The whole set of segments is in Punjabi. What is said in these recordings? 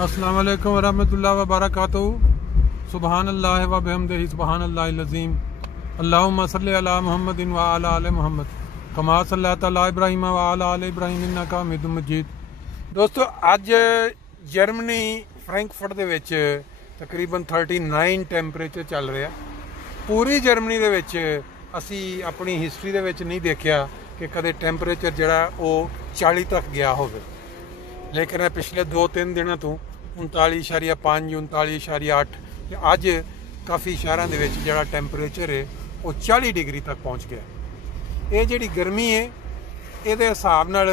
अस्सलाम वालेकुम वरहमतुल्लाहि व बरकातुहू। सुबहान अल्लाह व बिहम्दिही सुबहान अल्लाहिल अज़ीम। अल्लाहुम्मा सल्लि अला मुहम्मदिन व अला आलि मुहम्मद कमा सल्लैता अला इब्राहीम व अला आलि इब्राहीम इन्नका हमीदुम मजीद। दोस्तों, अज जर्मनी फ्रैंकफर्ट दे विच तकरीबन 39 टैंपरेचर चल रहा। पूरी जर्मनी दे विच असी अपनी हिस्टरी दे विच नहीं देखा कि कदे टैंपरेचर जिहड़ा वो 40 तक गया होवे, लेकिन पिछले 2-3 दिनों तो 39.5 39.8 अज काफ़ी शहरों के जोड़ा टैंपरेचर है वो 40 डिग्री तक पहुँच गया। ये जी गर्मी है ये हिसाब नाल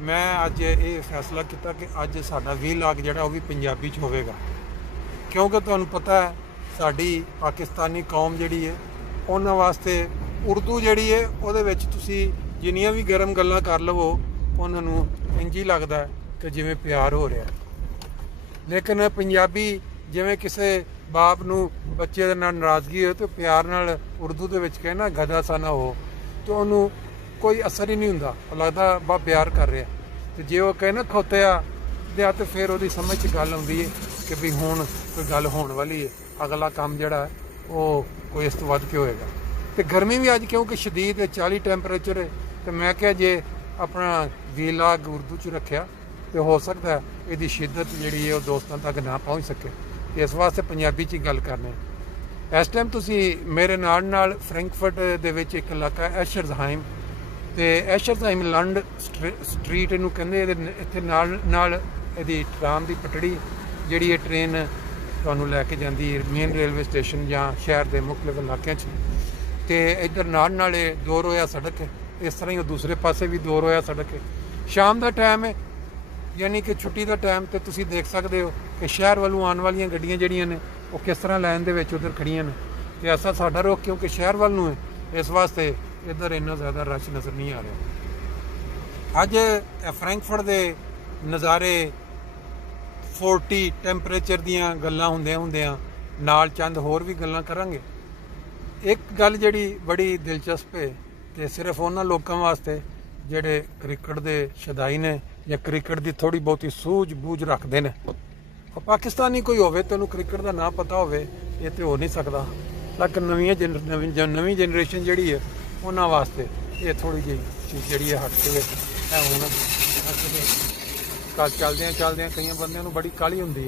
मैं अज ये फैसला किया कि अज साडा वीलॉग जोड़ा भी पंजाबी च होवेगा, क्योंकि तुहानूं पता है साडी पाकिस्तानी कौम जिहड़ी है उन्हां वास्ते उर्दू जिहड़ी है उहदे विच तुसीं जिन्नियां भी गर्म गल्लां कर लवो उन्हां नूं इंज ही लगदा है कि जिवें प्यार हो रहा। लेकिन पंजाबी जिवें किसी बाप नूं बच्चे दे नाल नाराज़गी हो तो प्यार नाल उर्दू दे विच कहना गधा सा ना हो तो उन्होंने कोई असर ही नहीं हुंदा, लगदा बा प्यार कर रहा। तो जे वो कहना खोतिया दिया तो फिर वो समझ च गल आउंदी है कि भी हुण कोई गल होने वाली है, अगला काम जिहड़ा वो कोई इस तो वध के होएगा। तो गर्मी भी अज क्योंकि शदीद 40 टैंपरेचर है, तो मैं क्या जे अपना वीलॉग उर्दू च रखा तो हो सकता है इसकी शिद्दत जी है दोस्तों तक ना पहुँच सके, इस वास्ते पंजाबी च गल करने। इस टाइम तुसी मेरे नाल फ्रैंकफर्ट दे विच एक इलाका एशरज़हाइम, तो एशरज़हाइम लंड स्ट्रीट इनू कहंदे। इत्थे नाल इहदी ट्राम की पटड़ी जिहड़ी ट्रेन तुहानूं लैके जांदी मेन रेलवे स्टेशन या शहर के मुख्तलिफ इलाकों च। तो इधर नाल दो रोया सड़क है, इस तरह ही दूसरे पासे भी दो रोया सड़क है। शाम का टाइम है यानी कि छुट्टी का टाइम, तो तुसीं देख सकते हो कि शहर वालों आने वाली गड्डियां जिहड़ियां ने वो किस तरह लाइन दे विच उधर खड़ियां ने। तो ऐसा साडा रुख क्योंकि शहर वाल नूं है, इस वास्ते इधर इन्ना ज़्यादा रश नज़र नहीं आ रहा। अज फ्रैंकफर्ट के नज़ारे 40 टैंपरेचर दियां गल्लां हुंदियां नाल चंद होर भी गल्लां करांगे। एक गल जिहड़ी बड़ी दिलचस्प है कि सिर्फ उन्हां लोकां वास्ते जिहड़े क्रिकेट के शदाई ने या क्रिकेट की थोड़ी बहुती सूझ बूझ रखते हैं। और पाकिस्तानी कोई होवे तो क्रिकेट का ना पता होवे ये तो हो नहीं सकता, लेकिन नवी जनरेशन जिहड़ी है उन्हां वास्ते ये थोड़ी जी चीज़ जिहड़ी है हट के है। हुण चलदियां कई बंदियां नूं बड़ी काहली हुंदी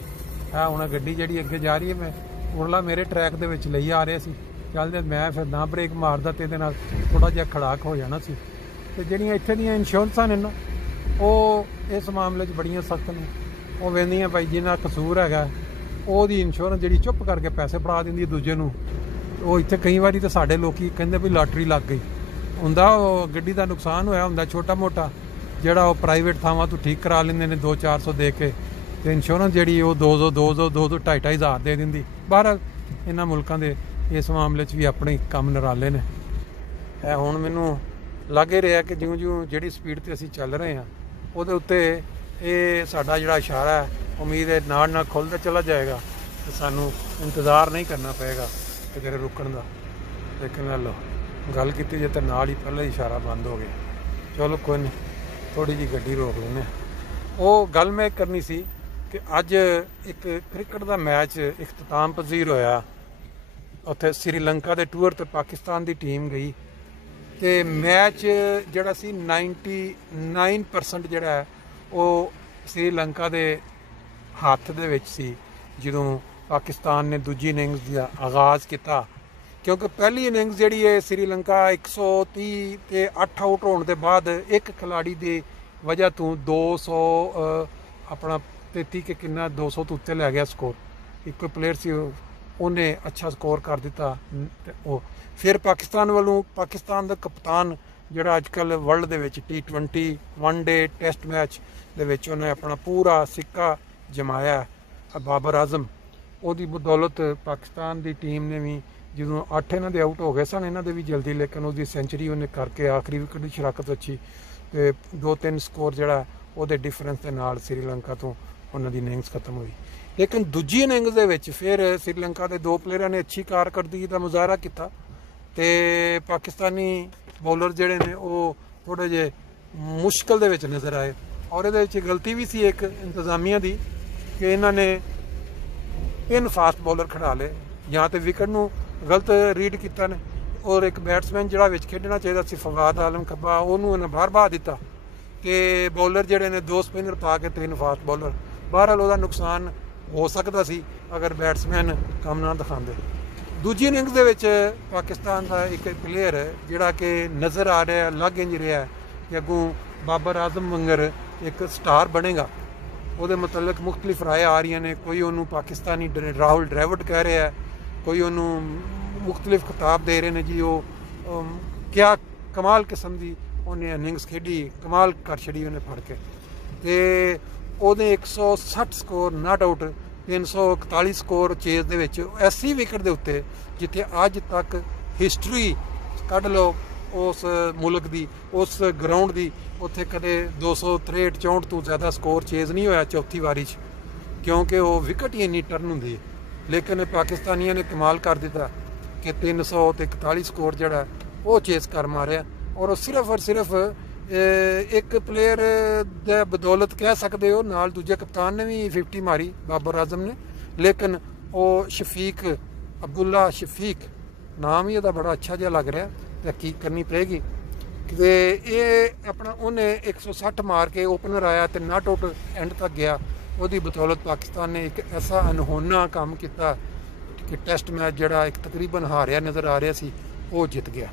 है। हुण गड्डी जिहड़ी अगे जा रही है, मैं उरला मेरे ट्रैक दे विच लई आ रहा सी, चलदे मैं फिर ना ब्रेक मारदा ते इहदे नाल थोड़ा जिहा खड़ाक हो जाना सी। तो जिहड़ियां इत्थे दीयां इंश्योरेंसां ने ना वो इस मामले बड़ियां सख्त ने, वो वेंदियां भाई जिन्ना कसूर है ਉਹਦੀ इंश्योरेंस जी चुप करके पैसे फड़ा देंदी दूजे नूं। वो इत्थे कई बारी तो साडे लोकी कहंदे भी लॉटरी लग गई हुंदा, गड्डी का नुकसान होया हुंदा छोटा मोटा जिहड़ा वो प्राइवेट थावां तो ठीक करा लैंदे ने 200-400 दे के, तो इंश्योरेंस जी वो 2-2.5 हज़ार दे दिंदी। बहरहाल इन्हां मुल्कां दे इस मामले भी अपने काम निराले ने। हुण मैनूं लग ही रहा कि जिउं जिउं जिहड़ी स्पीड ते असीं चल रहे हैं ਉਹਦੇ ਉੱਤੇ ਇਹ ਸਾਡਾ ਜਿਹੜਾ ਇਸ਼ਾਰਾ ਹੈ ਉਮੀਦ ਹੈ ਨਾਲ ਖੁੱਲ੍ਹਦਾ ਚਲਾ ਜਾਏਗਾ ਤੇ ਸਾਨੂੰ ਇੰਤਜ਼ਾਰ ਨਹੀਂ ਕਰਨਾ ਪਏਗਾ ਕਿਤੇ ਰੁਕਣ ਦਾ। ਲੇਕਿਨ ਲੋ ਗੱਲ ਕੀਤੀ ਜੇ ਤਾਂ ਨਾਲ ਹੀ ਪਹਿਲਾਂ ਇਸ਼ਾਰਾ ਬੰਦ ਹੋ ਗਿਆ। ਚਲੋ ਕੋਈ ਨਹੀਂ, ਥੋੜੀ ਜਿਹੀ ਗੱਡੀ ਰੋਕ ਲੈਂਦੇ। ਉਹ ਗੱਲ ਮੈਂ ਕਰਨੀ ਸੀ ਕਿ ਅੱਜ ਇੱਕ ਕ੍ਰਿਕਟ ਦਾ ਮੈਚ ਇਖਤਤਾਮ ਪਜ਼ੀਰ ਹੋਇਆ ਉੱਥੇ श्रीलंका ਦੇ ਟੂਰ ਤੇ ਪਾਕਿਸਤਾਨ ਦੀ ਟੀਮ ਗਈ। तो मैच जड़ा सी 99% जड़ा है वो श्रीलंका के हाथ दे विच सी जदों पाकिस्तान ने दूजी इनिंग्स का आगाज़ किया, क्योंकि पहली इनिंग्स जी है श्रीलंका 130 ते 8 आउट होने के बाद एक खिलाड़ी की वजह तो 200 अपना 33 के कितना 200 तो उत्ते लै गया स्कोर। एक प्लेयर सी उन्हें अच्छा स्कोर कर दिता। फिर पाकिस्तान वालों पाकिस्तान का कप्तान जोड़ा अजकल वर्ल्ड के T20 one day test match के उन्हें अपना पूरा सिक्का जमाया बाबर आजम, उसकी बदौलत पाकिस्तान की टीम ने भी जो 8 इन्हों के आउट हो गए सन इन्हों भी जल्दी, लेकिन उसकी सेंचुरी उन्हें करके आखिरी विकेट की शराकत अच्छी तो 2-3 स्कोर जोड़ा वो डिफरेंस के नाल श्रीलंका तो उन्होंने इनिंग्स खत्म हुई। लेकिन दूजी इनिंग्स के फिर श्रीलंका के 2 प्लेयरों ने अच्छी कारकर्दगी का मुजाहरा किया तो पाकिस्तानी बॉलर जोड़े ने वो थोड़े जे मुश्किल दे विच नज़र आए। और ये गलती भी सी एक इंतजामिया की ਕਿ ਇਹਨਾਂ ਨੇ 3 ਫਾਸਟ ਬੋਲਰ ਖੜਾ ਲਏ, ਜਾਂ ਤੇ ਵਿਕਟ ਨੂੰ ਗਲਤ ਰੀਡ ਕੀਤਾ ਨੇ, ਔਰ ਇੱਕ ਬੈਟਸਮੈਨ ਜਿਹੜਾ ਵਿੱਚ ਖੇਡਣਾ ਚਾਹੀਦਾ ਸੀ ਫਵਾਦ ਆਲਮ ਖੱਬਾ, ਉਹਨੂੰ ਇਹਨਾਂ ਬਾਹਰ ਬਹਾ ਦਿੱਤਾ, ਤੇ ਬੋਲਰ ਜਿਹੜੇ ਨੇ 2 ਸਪਿਨਰ ਪਾ ਕੇ 3 ਫਾਸਟ ਬੋਲਰ। ਬਹਰਹਾਲ ਉਹਦਾ ਨੁਕਸਾਨ ਹੋ ਸਕਦਾ ਸੀ ਅਗਰ ਬੈਟਸਮੈਨ ਕੰਮ ਨਾ ਦਿਖਾਉਂਦੇ। ਦੂਜੀ ਇਨਿੰਗਸ ਦੇ ਵਿੱਚ ਪਾਕਿਸਤਾਨ ਦਾ ਇੱਕ ਪਲੇਅਰ ਜਿਹੜਾ ਕਿ ਨਜ਼ਰ ਆ ਰਿਹਾ, ਲੱਗ ਇੰਜ ਰਿਹਾ ਕਿ ਅੱਗੋਂ ਬਾਬਰ ਆਜ਼ਮ ਵਾਂਗਰ ਇੱਕ ਸਟਾਰ ਬਣੇਗਾ। ਉਹਦੇ ਮੁਤਲਕ ਮੁਖਤਲਿਫ ਰਾਏ ਆ ਰਹੀਆਂ ਨੇ, ਕੋਈ ਉਹਨੂੰ ਪਾਕਿਸਤਾਨੀ ਰਾਹੁਲ ਡ੍ਰੈਵਿਡ ਕਹਿ ਰਿਹਾ, ਕੋਈ ਉਹਨੂੰ ਮੁਖਤਲਿਫ ਖਿਤਾਬ ਦੇ ਰਹੇ ਨੇ ਜੀ। ਉਹ ਕਿਆ ਕਮਾਲ ਕਿਸਮ ਦੀ ਉਹਨੇ ਇਨਿੰਗਸ ਖੇਡੀ, ਕਮਾਲ ਕਰ ਛੜੀ ਉਹਨੇ ਫੜ ਕੇ। ਅਤੇ ਉਹਦੇ 160 ਸਕੋਰ ਨਾਟ ਆਊਟ, 341 ਸਕੋਰ ਚੇਜ਼ ਦੇ ਵਿੱਚ ਐਸੀ ਵਿਕਟ ਦੇ ਉੱਤੇ ਜਿੱਥੇ ਅੱਜ ਤੱਕ ਹਿਸਟਰੀ ਕੱਢ ਲਓ ਉਸ ਮੁਲਕ ਦੀ, ਉਸ ਗਰਾਊਂਡ ਦੀ, ਉੱਥੇ ਕਦੇ 263 64 ਤੋਂ ਜ਼ਿਆਦਾ ਸਕੋਰ ਚੇਜ਼ ਨਹੀਂ ਹੋਇਆ ਚੌਥੀ ਵਾਰੀ 'ਚ, ਕਿਉਂਕਿ ਉਹ ਵਿਕਟ ਹੀ ਇੰਨੀ ਟਰਨ ਹੁੰਦੀ ਹੈ। ਲੇਕਿਨ ਪਾਕਿਸਤਾਨੀਆਂ ਨੇ ਕਮਾਲ ਕਰ ਦਿੱਤਾ ਕਿ 341 ਸਕੋਰ ਜਿਹੜਾ ਉਹ ਚੇਜ਼ ਕਰ ਮਾਰਿਆ, ਔਰ ਉਹ ਸਿਰਫ ਔਰ ਸਿਰਫ ਇੱਕ ਪਲੇਅਰ ਦੇ ਬਦੌਲਤ ਕਹਿ ਸਕਦੇ ਹੋ। ਨਾਲ ਦੂਜੇ ਕਪਤਾਨ ਨੇ ਵੀ 50 ਮਾਰੀ, ਬਾਬਰ ਆਜ਼ਮ ਨੇ, ਲੇਕਿਨ ਉਹ ਸ਼ਫੀਕ ਅਬਦੁੱਲਾ ਸ਼ਫੀਕ ਨਾਮ ਹੀ ਇਹਦਾ ਬੜਾ ਅੱਛਾ ਜਿਹਾ ਲੱਗ ਰਿਹਾ, ਤਹਿਕੀਕ ਕਰਨੀ ਪਏਗੀ। ਤੇ ਇਹ ਆਪਣਾ ਉਹਨੇ 160 ਮਾਰ ਕੇ ਓਪਨਰ ਆਇਆ ਤੇ ਨਾਟ ਆਊਟ ਐਂਡ ਤੱਕ ਗਿਆ। ਉਹਦੀ ਬਦੌਲਤ ਪਾਕਿਸਤਾਨ ਨੇ ਇੱਕ ਐਸਾ ਅਨਹੋਨਾ ਕੰਮ ਕੀਤਾ ਕਿ ਟੈਸਟ ਮੈਚ ਜਿਹੜਾ ਇੱਕ ਤਕਰੀਬਨ ਹਾਰਿਆ ਨਜ਼ਰ ਆ ਰਿਹਾ ਸੀ, ਉਹ ਜਿੱਤ ਗਿਆ।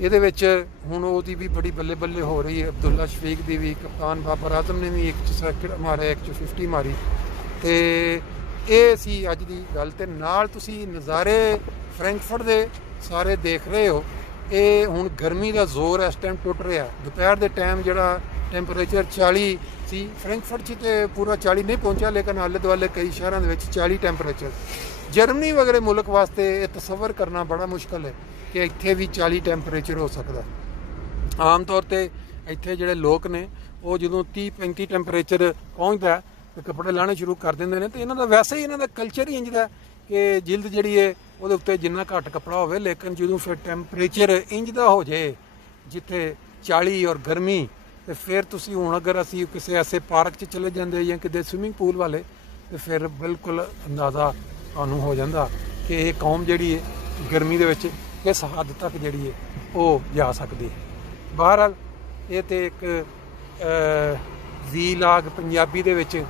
ਇਹਦੇ ਵਿੱਚ ਹੁਣ ਉਹਦੀ ਵੀ ਬੜੀ ਬੱਲੇ ਬੱਲੇ ਹੋ ਰਹੀ ਹੈ, ਅਬਦੁੱਲਾ ਸ਼ਫੀਕ ਦੀ ਵੀ। ਕਪਤਾਨ ਬਾਬਰ ਆਜ਼ਮ ਨੇ ਵੀ 1 'ਚ ਮਾਰਿਆ, 1 'ਚ 50 ਮਾਰੀ। ਤੇ ਇਹ ਸੀ ਅੱਜ ਦੀ ਗੱਲ। ਤੇ ਨਾਲ ਤੁਸੀਂ ਨਜ਼ਾਰੇ ਫਰੈਂਕਫਰਟ ਦੇ ਸਾਰੇ ਦੇਖ ਰਹੇ ਹੋ। ਇਹ ਹੁਣ ਗਰਮੀ ਦਾ ਜ਼ੋਰ ਇਸ ਟਾਈਮ ਟੁੱਟ ਰਿਹਾ। ਦੁਪਹਿਰ ਦੇ ਟਾਈਮ ਜਿਹੜਾ ਟੈਂਪਰੇਚਰ 40 ਸੀ ਫਰੈਂਕਫਰਟ 'ਚ, ਤੇ ਪੂਰਾ 40 ਨਹੀਂ ਪਹੁੰਚਿਆ, ਲੇਕਿਨ ਆਲੇ ਦੁਆਲੇ ਕਈ ਸ਼ਹਿਰਾਂ ਦੇ ਵਿੱਚ 40 ਟੈਂਪਰੇਚਰ। ਜਰਮਨੀ ਵਗੈਰੇ ਮੁਲਕ ਵਾਸਤੇ ਇਹ ਤਸੱਵਰ ਕਰਨਾ ਬੜਾ ਮੁਸ਼ਕਲ ਹੈ ਕਿ ਇੱਥੇ ਵੀ 40 ਟੈਂਪਰੇਚਰ ਹੋ ਸਕਦਾ। ਆਮ ਤੌਰ 'ਤੇ ਇੱਥੇ ਜਿਹੜੇ ਲੋਕ ਨੇ ਉਹ ਜਦੋਂ 30-35 ਟੈਂਪਰੇਚਰ ਪਹੁੰਚਦਾ ਤੇ ਕੱਪੜੇ ਲਾਉਣੇ ਸ਼ੁਰੂ ਕਰ ਦਿੰਦੇ ਨੇ। ਤੇ ਇਹਨਾਂ ਦਾ ਵੈਸੇ ਹੀ ਇਹਨਾਂ ਦਾ ਕਲਚਰ ਹੀ ਇੰਝ ਦਾ ਕਿ ਜਿਲਦ ਜਿਹੜੀ ਹੈ ਉਹਦੇ ਉੱਤੇ ਜਿੰਨਾ ਘੱਟ ਕੱਪੜਾ ਹੋਵੇ, ਲੇਕਿਨ ਜਦੋਂ ਫਿਰ ਟੈਂਪਰੇਚਰ ਇੰਝ ਦਾ ਹੋ ਜਾਏ ਜਿੱਥੇ 40 ਔਰ ਗਰਮੀ, ਤੇ ਫਿਰ ਤੁਸੀਂ ਹੁਣ ਅਗਰ ਅਸੀਂ ਕਿਸੇ ਐਸੇ ਪਾਰਕ 'ਚ ਚਲੇ ਜਾਂਦੇ ਜਾਂ ਕਿਤੇ ਸਵਿਮਿੰਗ ਪੂਲ ਵਾਲੇ, ਤੇ ਫਿਰ ਬਿਲਕੁਲ ਅੰਦਾਜ਼ਾ ਤੁਹਾਨੂੰ ਹੋ ਜਾਂਦਾ ਕਿ ਇਹ ਕੌਮ ਜਿਹੜੀ ਹੈ ਗਰਮੀ ਦੇ ਵਿੱਚ ਕਿਸ ਹੱਦ ਤੱਕ ਜਿਹੜੀ ਹੈ ਉਹ ਜਾ ਸਕਦੀ ਹੈ। ਬਹਰਹਾਲ ਇਹ ਤੇ ਇੱਕ ਵੀਲਾਗ ਪੰਜਾਬੀ ਦੇ ਵਿੱਚ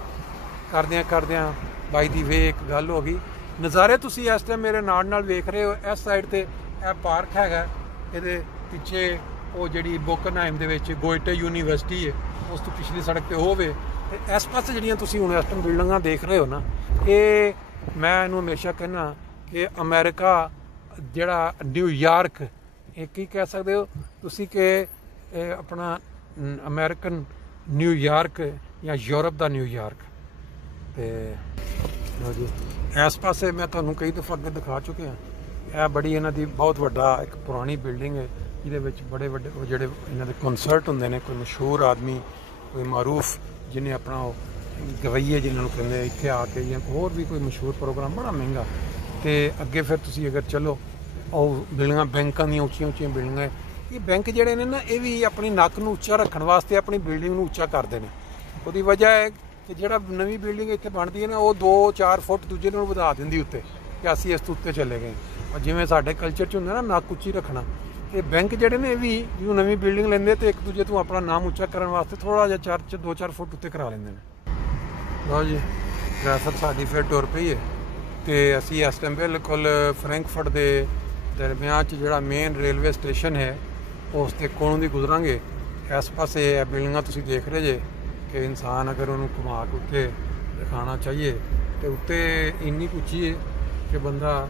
ਕਰਦਿਆਂ ਬਾਈ ਦੀ ਵੇ ਇੱਕ ਗੱਲ ਹੋ ਗਈ। ਨਜ਼ਾਰੇ ਤੁਸੀਂ ਇਸ ਟਾਈਮ ਮੇਰੇ ਨਾਲ ਵੇਖ ਰਹੇ ਹੋ। ਇਸ ਸਾਈਡ 'ਤੇ ਇਹ ਪਾਰਕ ਹੈਗਾ, ਇਹਦੇ ਪਿੱਛੇ ਉਹ ਜਿਹੜੀ ਬੋਕਨਹਾਈਮ ਦੇ ਵਿੱਚ ਗੋਇਟੇ ਯੂਨੀਵਰਸਿਟੀ ਹੈ, ਉਸ ਤੋਂ ਪਿਛਲੀ ਸੜਕ 'ਤੇ ਹੋਵੇ। ਤੇ ਇਸ ਪਾਸੇ ਜਿਹੜੀਆਂ ਤੁਸੀਂ ਹੁਣ ਇਸ ਟਾਈਮ ਬਿਲਡਿੰਗਾਂ ਦੇਖ ਰਹੇ ਹੋ ਨਾ, ਇਹ ਮੈਂ ਇਹਨੂੰ ਹਮੇਸ਼ਾ ਕਹਿੰਦਾ ਕਿ ਅਮਰੀਕਾ ਜਿਹੜਾ ਨਿਊਯਾਰਕ, ਇਹ ਕੀ ਕਹਿ ਸਕਦੇ ਹੋ ਤੁਸੀਂ ਕਿ ਆਪਣਾ ਅਮਰੀਕਨ ਨਿਊਯਾਰਕ ਜਾਂ ਯੂਰਪ ਦਾ ਨਿਊਯਾਰਕ। ਤੇ ਲਓ ਜੀ, ਇਸ ਪਾਸੇ ਮੈਂ ਤੁਹਾਨੂੰ ਕਈ ਦਫਾ ਅੱਗੇ ਦਿਖਾ ਚੁੱਕਿਆ। ਇਹ ਬੜੀ ਇਹਨਾਂ ਦੀ ਬਹੁਤ ਵੱਡਾ ਇੱਕ ਪੁਰਾਣੀ ਬਿਲਡਿੰਗ ਹੈ, ਜਿਹਦੇ ਵਿੱਚ ਬੜੇ ਵੱਡੇ ਜਿਹੜੇ ਇਹਨਾਂ ਦੇ ਕਨਸਰਟ ਹੁੰਦੇ ਨੇ। ਕੋਈ ਮਸ਼ਹੂਰ ਆਦਮੀ, ਕੋਈ ਮਾਰੂਫ ਜਿਹਨੇ ਆਪਣਾ ਉਹ ਗਵਈਏ ਜਿਹਨਾਂ ਨੂੰ ਕਹਿੰਦੇ, ਇੱਥੇ ਆ ਕੇ ਜਾਂ ਹੋਰ ਵੀ ਕੋਈ ਮਸ਼ਹੂਰ ਪ੍ਰੋਗਰਾਮ, ਬੜਾ ਮਹਿੰਗਾ। ਤੇ ਅੱਗੇ ਫਿਰ ਤੁਸੀਂ ਅਗਰ ਚਲੋ, ਉਹ ਬਿਲਡਿੰਗਾਂ ਬੈਂਕਾਂ ਦੀਆਂ ਉੱਚੀਆਂ ਬਿਲਡਿੰਗਾਂ। ਇਹ ਬੈਂਕ ਜਿਹੜੇ ਨੇ ਨਾ, ਇਹ ਵੀ ਆਪਣੀ ਨੱਕ ਨੂੰ ਉੱਚਾ ਰੱਖਣ ਵਾਸਤੇ ਆਪਣੀ ਬਿਲਡਿੰਗ ਨੂੰ ਉੱਚਾ ਕਰਦੇ ਨੇ। ਉਹਦੀ ਵਜ੍ਹਾ ਹੈ ਕਿ ਜਿਹੜਾ ਨਵੀਂ ਬਿਲਡਿੰਗ ਇੱਥੇ ਬਣਦੀ ਹੈ ਨਾ, ਉਹ 2-4 ਫੁੱਟ ਦੂਜੇ ਨੂੰ ਵਧਾ ਦਿੰਦੀ ਉੱਤੇ, ਕਿ ਅਸੀਂ ਇਸ ਤੋਂ ਉੱਤੇ ਚਲੇ ਗਏ। ਔਰ ਜਿਵੇਂ ਸਾਡੇ ਕਲਚਰ 'ਚ ਹੁੰਦਾ ਨਾ ਨੱਕ ਉੱਚੀ ਰੱਖਣਾ, ਇਹ ਬੈਂਕ ਜਿਹੜੇ ਨੇ ਇਹ ਵੀ ਜਦੋਂ ਨਵੀਂ ਬਿਲਡਿੰਗ ਲੈਂਦੇ ਤੇ ਇੱਕ ਦੂਜੇ ਤੋਂ ਆਪਣਾ ਨਾਮ ਉੱਚਾ ਕਰਨ ਵਾਸਤੇ ਥੋੜ੍ਹਾ ਜਿਹਾ 2-4 ਫੁੱਟ ਉੱਤੇ ਕਰਾ ਲੈਂਦੇ ਨੇ। ਲਓ ਜੀ, ਟ੍ਰੈਫਿਕ ਸਾਡੀ ਫਿਰ ਟੁਰ ਪਈ ਹੈ ਤੇ ਅਸੀਂ ਇਸ ਟਾਈਮ ਬਿਲਕੁਲ ਫਰੈਂਕਫਰਟ ਦੇ ਦਰਮਿਆਨ 'ਚ ਜਿਹੜਾ ਮੇਨ ਰੇਲਵੇ ਸਟੇਸ਼ਨ ਹੈ ਉਸ ਦੇ ਕੋਲੋਂ ਦੀ ਗੁਜ਼ਰਾਂਗੇ। ਇਸ ਪਾਸੇ ਇਹ ਬਿਲਡਿੰਗਾਂ ਤੁਸੀਂ ਦੇਖ ਰਹੇ ਜੇ ਕਿ ਇਨਸਾਨ ਅਗਰ ਉਹਨੂੰ ਘੁਮਾ ਕੇ ਉੱਤੇ ਦਿਖਾਉਣਾ ਚਾਹੀਏ ਤੇ ਉੱਤੇ ਇੰਨੀ ਉੱਚੀ ਹੈ ਕਿ ਬੰਦਾ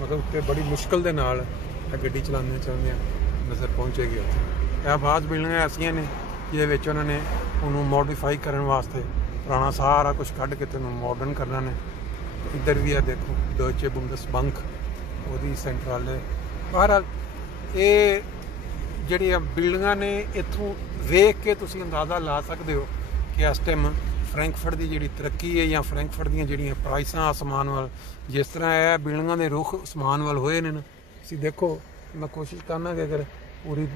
ਮਤਲਬ ਉੱਤੇ ਬੜੀ ਮੁਸ਼ਕਿਲ ਦੇ ਨਾਲ ਗੱਡੀ ਚਲਾਉਂਦਿਆਂ ਨਜ਼ਰ ਪਹੁੰਚੇਗੀ ਉੱਥੇ। ਇਹ ਬਾਅਦ ਬਿਲਡਿੰਗਾਂ ਐਸੀਆਂ ਨੇ ਜਿਹਦੇ ਵਿੱਚ ਉਹਨਾਂ ਨੇ ਉਹਨੂੰ ਮੋਡੀਫਾਈ ਕਰਨ ਵਾਸਤੇ ਪੁਰਾਣਾ ਸਾਰਾ ਕੁਝ ਕੱਢ ਕੇ ਤੈਨੂੰ ਮਾਡਰਨ ਕਰਨਾ ਨੇ। ਇੱਧਰ ਵੀ ਆ ਦੇਖੋ ਡੋਇਚੇ ਬੁੰਦਸਬੰਕ, ਉਹਦੀ ਸੈਂਟਰਲ। ਬਹਰਹਾਲ ਇਹ ਜਿਹੜੀਆਂ ਬਿਲਡਿੰਗਾਂ ਨੇ, ਇੱਥੋਂ ਵੇਖ ਕੇ ਤੁਸੀਂ ਅੰਦਾਜ਼ਾ ਲਾ ਸਕਦੇ ਹੋ ਕਿ ਇਸ ਟਾਈਮ ਫਰੈਂਕਫਰਟ ਦੀ ਜਿਹੜੀ ਤਰੱਕੀ ਹੈ ਜਾਂ ਫਰੈਂਕਫਰਟ ਦੀਆਂ ਜਿਹੜੀਆਂ ਪ੍ਰਾਈਸਾਂ ਅਸਮਾਨ ਵੱਲ, ਜਿਸ ਤਰ੍ਹਾਂ ਇਹ ਬਿਲਡਿੰਗਾਂ ਦੇ ਰੁੱਖ ਅਸਮਾਨ ਵੱਲ ਹੋਏ ਨੇ ਨਾ, ਤੁਸੀਂ ਦੇਖੋ। ਮੈਂ ਕੋਸ਼ਿਸ਼ ਕਰਨਾ ਕਿ ਅਗਰ ਪੂਰੀ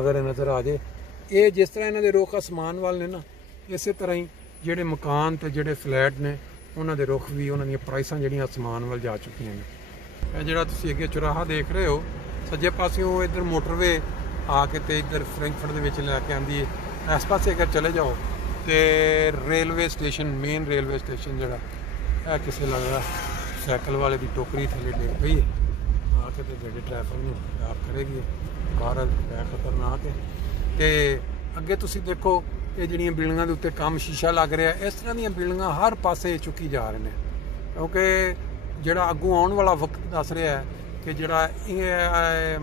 ਅਗਰ ਨਜ਼ਰ ਆ ਜਾਏ, ਇਹ ਜਿਸ ਤਰ੍ਹਾਂ ਇਹਨਾਂ ਦੇ ਰੁੱਖ ਅਸਮਾਨ ਵੱਲ ਨੇ ਨਾ, ਇਸੇ ਤਰ੍ਹਾਂ ਹੀ ਜਿਹੜੇ ਮਕਾਨ ਤੇ ਜਿਹੜੇ ਫਲੈਟ ਨੇ ਉਹਨਾਂ ਦੇ ਰੁੱਖ ਵੀ ਉਹਨਾਂ ਦੀਆਂ ਪ੍ਰਾਈਸਾਂ ਜਿਹੜੀਆਂ ਅਸਮਾਨ ਵੱਲ ਜਾ ਚੁੱਕੀਆਂ ਨੇ। ਇਹ ਜਿਹੜਾ ਤੁਸੀਂ ਅੱਗੇ ਚੁਰਾਹਾ ਦੇਖ ਰਹੇ ਹੋ ਸੱਜੇ ਪਾਸਿਓਂ ਇੱਧਰ ਮੋਟਰਵੇ ਆ ਕੇ ਤੇ ਇੱਧਰ ਫਰੈਂਕਫਰਟ ਦੇ ਵਿੱਚ ਲੈ ਕੇ ਆਉਂਦੀ ਹੈ। ਇਸ ਪਾਸੇ ਅਗਰ ਚਲੇ ਜਾਓ ਤੇ railway station, main railway station ਜਿਹੜਾ ਇਹ ਕਿਸੇ ਲੱਗਦਾ ਸਾਈਕਲ ਵਾਲੇ ਦੀ ਟੋਕਰੀ ਥੱਲੇ ਡਿੱਗ ਪਈ ਹੈ ਆ ਕੇ ਤੇ ਜਿਹੜੇ ਟ੍ਰੈਫਿਕ ਨੂੰ ਖਰਾਬ ਕਰੇਗੀ। ਬਾਹਰ ਹੈ ਖਤਰਨਾਕ ਹੈ। ਤੇ ਅੱਗੇ ਤੁਸੀਂ ਦੇਖੋ ਇਹ ਜਿਹੜੀਆਂ ਬਿਲਡਿੰਗਾਂ ਦੇ ਉੱਤੇ ਕੰਮ ਸ਼ੀਸ਼ਾ ਲੱਗ ਰਿਹਾ, ਇਸ ਤਰ੍ਹਾਂ ਦੀਆਂ ਬਿਲਡਿੰਗਾਂ ਹਰ ਪਾਸੇ ਚੁੱਕੀ ਜਾ ਰਹੇ ਨੇ ਕਿਉਂਕਿ ਜਿਹੜਾ ਅੱਗੋਂ ਆਉਣ ਵਾਲਾ ਵਕਤ ਦੱਸ ਰਿਹਾ ਹੈ ਕਿ ਜਿਹੜਾ ਇਹ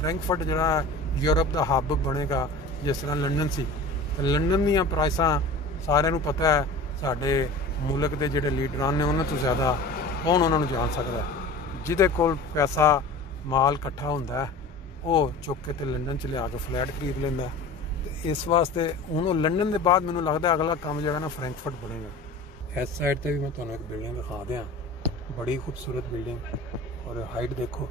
ਫਰੈਂਕਫਰਟ ਜਿਹੜਾ ਯੂਰਪ ਦਾ ਹੱਬ ਬਣੇਗਾ ਜਿਸ ਤਰ੍ਹਾਂ ਲੰਡਨ ਸੀ। ਤੇ ਲੰਡਨ ਦੀਆਂ ਪ੍ਰਾਈਸਾਂ ਸਾਰਿਆਂ ਨੂੰ ਪਤਾ ਹੈ, ਸਾਡੇ ਮੁਲਕ ਦੇ ਜਿਹੜੇ ਲੀਡਰਾਂ ਨੇ ਉਹਨਾਂ ਤੋਂ ਜ਼ਿਆਦਾ ਕੌਣ ਉਹਨਾਂ ਨੂੰ ਜਾਣ ਸਕਦਾ। ਜਿਹਦੇ ਕੋਲ ਪੈਸਾ ਮਾਲ ਇਕੱਠਾ ਹੁੰਦਾ ਉਹ ਚੁੱਕ ਕੇ ਤੇ ਲੰਡਨ 'ਚ ਲਿਆ ਕੇ ਫਲੈਟ ਖਰੀਦ ਲੈਂਦਾ। ਤੇ ਇਸ ਵਾਸਤੇ ਹੁਣ ਉਹ ਲੰਡਨ ਦੇ ਬਾਅਦ ਮੈਨੂੰ ਲੱਗਦਾ ਅਗਲਾ ਕੰਮ ਜਿਹੜਾ ਨਾ ਫਰੈਂਕਫਰਟ ਬਣੇਗਾ। ਇਸ ਸਾਈਡ ਤੇ ਵੀ ਮੈਂ ਤੁਹਾਨੂੰ ਇੱਕ ਬਿਲਡਿੰਗ ਦਿਖਾ ਦਿਆਂ, ਬੜੀ ਖੂਬਸੂਰਤ ਬਿਲਡਿੰਗ ਔਰ ਹਾਈਟ ਦੇਖੋ।